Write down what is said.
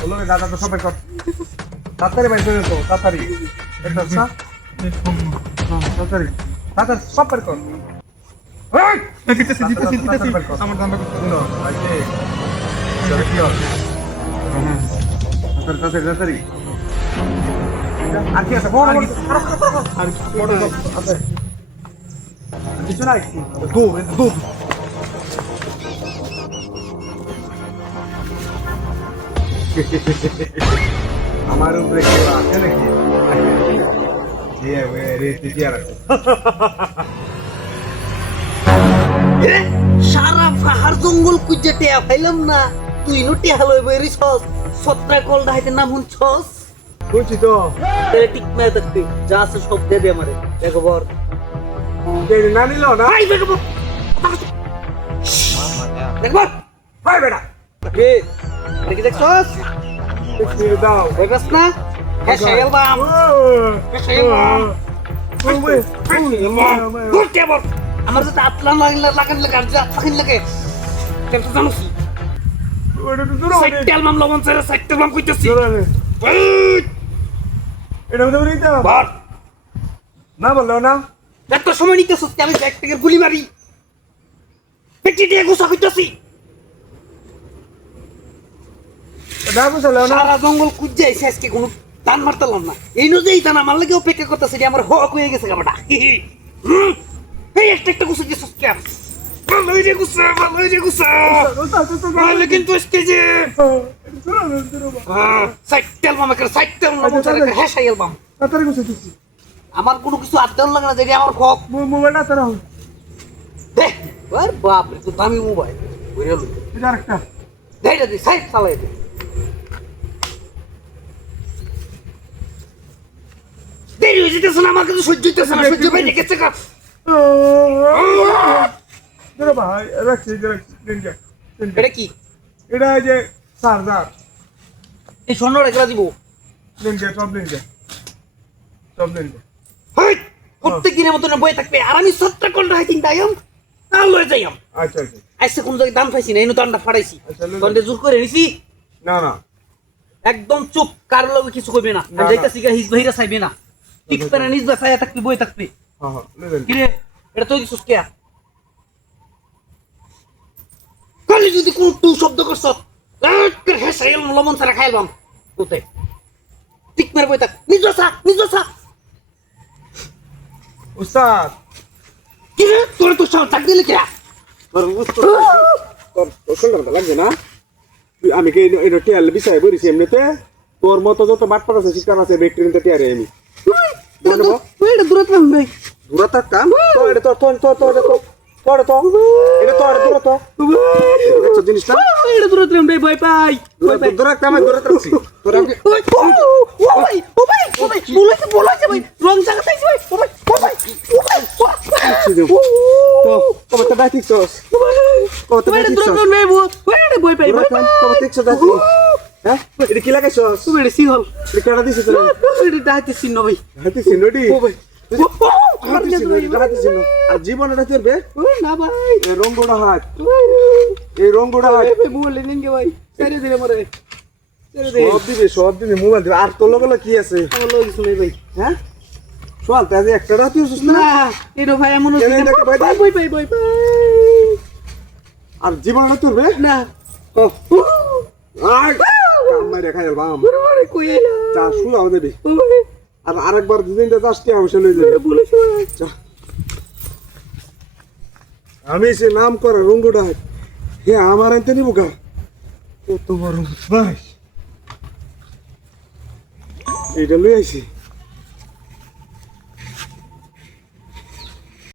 বলো দাদা তো সবাই কর তাড়াতাড়ি ভাই চলে তো তাড়াতাড়ি এটা না তাড়াতাড়ি তাড়াতাড়ি সব বের কর দিতেছি আমার ধান্দা করতে শুনো আজকে চলে কি হবে তাড়াতাড়ি তাড়াতাড়ি আর কি আছে বড় আর বড় আছে কিছু নাই দু আমার উপরে কেউ আছে নাকি সারা পাহাড় জঙ্গল কুজে টেয়া পাইলাম না তুই নো টেয়া লই বেরি ছস সত্রা কল দাইতে নাম হুন ছস বুঝছি তো তেরে টিক মে দেখতে যা আছে সব দে দে আমারে দেখো বর না নিল না আই দেখো দেখো ভাই বেটা কে দেখি দেখছস দাও দেখছস না হ্যাঁ সাইল বাম সাইল বাম গুড কেবল আমার তো আতলান লাগান লাগান লাগে কেন তো জানোস ওটা তো দূর সাইটেল মাম লবণ সাইরা সাইটেল মাম কইতাছি এটা তো নিতে বল না বললো না এত সময় নিতেছস আমি ব্যাগ থেকে গুলি মারি পেটি দিয়ে গুছা কইতাছি না বুঝলো না সারা জঙ্গল খুঁজে আইছে আজকে কোনো টান মারতালাম না এই নজেই টান আমার লাগেও পেকে করতেছে আমার হক হয়ে গেছে গাবাটা এই একটা গুছা দিছস কেন ভালোই রে গুছা ভালো কিন্তু আজকে যে সাইটেল মাম করে সাইটেল মাম করে হ্যাঁ সাইল বাম তাড়াতাড়ি গুছে দিছি আমার কোনো কিছু আদল লাগে না যদি আমার হক মোবাইলটা তারা দে ওর বাপ রে তো দামি মোবাইল বুঝলো এটা আরেকটা দেইটা দি সাইড চালাই দে দেরি হয়ে যেতেছে না আমাকে তো সহ্য হইতেছে না সহ্য পাই গেছে কা দাদা ভাই রাখছি এটা কি এটা যে চার্জার এই স্বর্ণ রেখা দিব সব লিঙ্কে হেই প্রত্যেক দিনের মতন বই থাকবে আর আমি 70 কোন রাইটিং দাইম আর লয়ে যাইম আচ্ছা আচ্ছা আইসে কোন জায়গায় দাম পাইছি না এই দামটা ফাড়াইছি আচ্ছা, লয়ে কোনটা জোর করে নিছি না না একদম চুপ কারো লগে কিছু কইবে না না, আমি যাইতাছি গা হিজ ভাইরা চাইবে না ঠিক করে নিজ বাসায় থাকবি বই থাকবি হ্যাঁ হ্যাঁ লেভেল কি রে এটা তো কিছু কে কালি যদি কোন টু শব্দ করছ হে সাইল লবণ সারা খাইলাম কোতে ঠিক মেরে বই থাক নিজ বাসা উস্তাদ কি রে তোর তো সব থাক দিলে কে তোর শোল্ডারটা লাগবে না আমি কি এটা টিয়াল বিষয় বলিছি এমনিতে তোর মতো যত বাটপার আছে শিকার আছে ব্যাকটেরিয়াতে টিয়ারে আমি তুই এটা দূরত না ভাই দূরে থাকতাম তো এটা তো এটা তো দেখছো জিনিসটা এটা দূরত না ভাই ভয় পাই দূরে থাকতাম আমি দূরে থাকছি তোরা ও ভাই বলাইছে ভাই রং জায়গা তাইছে ভাই ও ভাই তো কবে তো দেখছস কবে তো এটা দেখছস দূরত না ভাই এটা ভয় পাই কবে দেখছস দেখি হ্যাঁ এটা কি লাগাইছস তুমি এটা সিহল এটা কেডা দিছিস তোরা এটা দাইতে চিহ্ন ভাই হাতি সিনোডি ও ভাই হাতি সিনো আর জীবন এটা তোর বে না ভাই এই রঙ্গোড়া হাত এই রঙ্গোড়া হাত বলে নিন গে ভাই ছেড়ে দিলে মরে ছেড়ে দে সব দিবে মোবাইল দিবে আর তোর লগে কি আছে আমার লই শুনে ভাই হ্যাঁ সোয়াল তাই একটা রাতি হইছিস না না এটা ভাই এমন কেন এটাকে ভাই ভাই আর জীবন এটা তোর বে না আয় আমার রেখা যাল বাম আরে কই এলা চা শুলাও দেবি ও ভাই আর আরেকবার দুদিনটা চাষটি অবশ্য লই যাবে বলে শুনে চা আমি সে নাম করা রঙ্গোড়া হাত হে আমার আনতে নিব গা কত বড় ভাই এইটা লই আইছি